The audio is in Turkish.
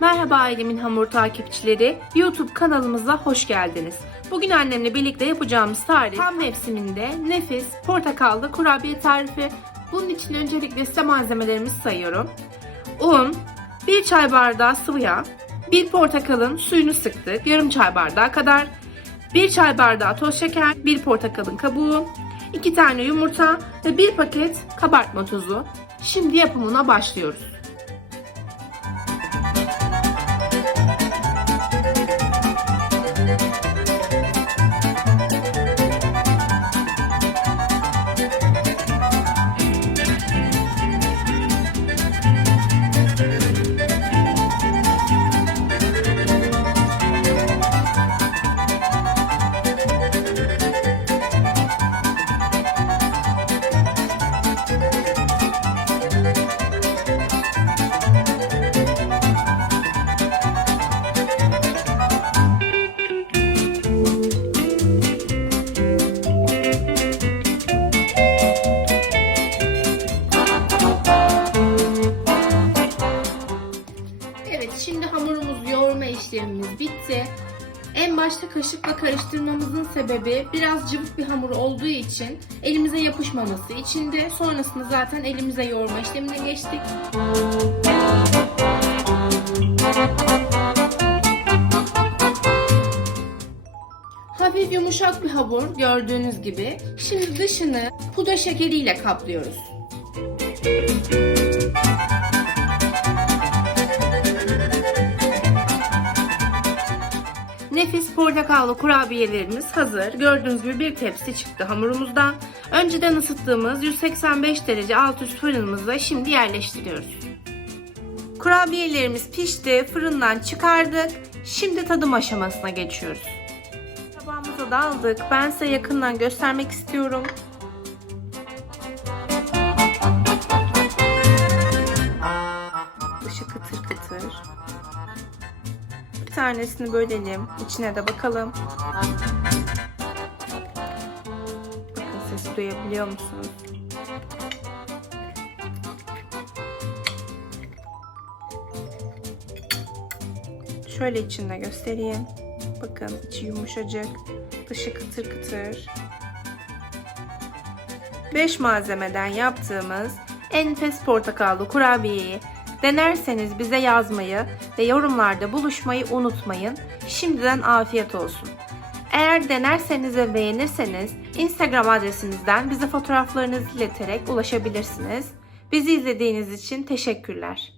Merhaba ailemin hamur takipçileri. YouTube kanalımıza hoş geldiniz. Bugün annemle birlikte yapacağımız tarif tam mevsiminde nefis portakallı kurabiye tarifi. Bunun için öncelikle size malzemelerimizi sayıyorum. Un, 1 çay bardağı sıvı yağ, 1 portakalın suyunu sıktık yarım çay bardağı kadar, 1 çay bardağı toz şeker, 1 portakalın kabuğu, 2 tane yumurta ve 1 paket kabartma tozu. Şimdi yapımına başlıyoruz. Yoğurma işlemimiz bitti. En başta kaşıkla karıştırmamızın sebebi biraz cıvık bir hamur olduğu için elimize yapışmaması için de sonrasında zaten elimize yoğurma işlemine geçtik. Hafif yumuşak bir hamur gördüğünüz gibi. Şimdi dışını pudra şekeriyle kaplıyoruz. Nefis portakallı kurabiyelerimiz hazır. Gördüğünüz gibi bir tepsi çıktı hamurumuzdan. Önceden ısıttığımız 185 derece alt üst fırınımıza şimdi yerleştiriyoruz. Kurabiyelerimiz pişti. Fırından çıkardık. Şimdi tadım aşamasına geçiyoruz. Tabağımıza da aldık. Ben size yakından göstermek istiyorum. Dışı kıtır kıtır. Bir tanesini bölelim. İçine de bakalım. Bakın sesi duyabiliyor musunuz? Şöyle içinde göstereyim. Bakın içi yumuşacık. Dışı kıtır kıtır. 5 malzemeden yaptığımız enfes portakallı kurabiyeyi denerseniz bize yazmayı ve yorumlarda buluşmayı unutmayın. Şimdiden afiyet olsun. Eğer denerseniz ve beğenirseniz Instagram adresimizden bize fotoğraflarınızı ileterek ulaşabilirsiniz. Bizi izlediğiniz için teşekkürler.